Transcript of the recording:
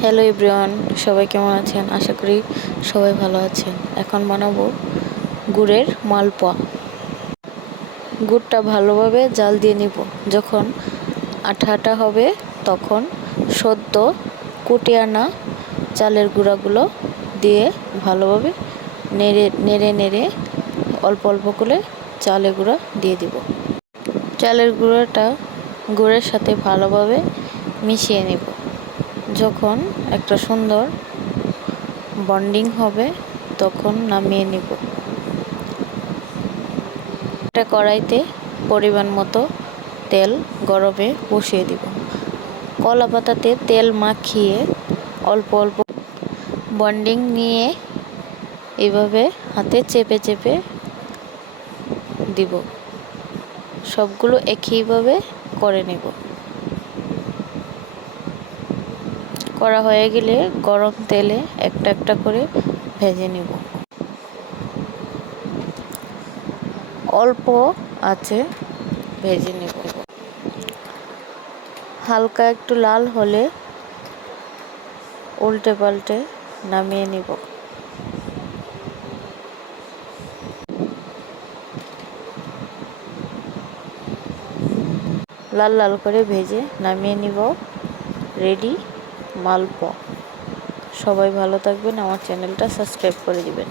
Hello everyone, সবাই কেমন আছেন? আশা করি সবাই ভালো আছেন। এখন বানাবো গুড়ের মালপোয়া। গুড়টা ভালোভাবে জাল দিয়ে নিব। যখন আঠা আঠা হবে তখন সদ্য কুটে আনা চালের গুঁড়াগুলো দিয়ে ভালোভাবে নেড়ে নেড়ে নেড়ে অল্প অল্প করে চালের গুঁড়া দিয়ে দিব। চালের গুঁড়াটা গুড়ের সাথে ভালোভাবে মিশিয়ে নেব। যখন একটা সুন্দর বন্ডিং হবে তখন নামিয়ে নিব। একটা কড়াইতে পরিমাণ মতো তেল গরমে বসিয়ে দিব। কলা পাতাতে তেল মাখিয়ে অল্প অল্প বন্ডিং নিয়ে এভাবে হাতে চেপে চেপে দিব। সবগুলো একইভাবে করে নেব। করা হয়ে গেলে গরম তেলে একটা একটা করে ভেজে নিব। অল্প আঁচে ভেজে নেব। হালকা একটু লাল হলে উল্টে পাল্টে নামিয়ে নিব। লাল লাল করে ভেজে নামিয়ে নিব। রেডি মালপোয়া। সবাই ভালো থাকবেন, আমার চ্যানেলটা সাবস্ক্রাইব করে দিবেন।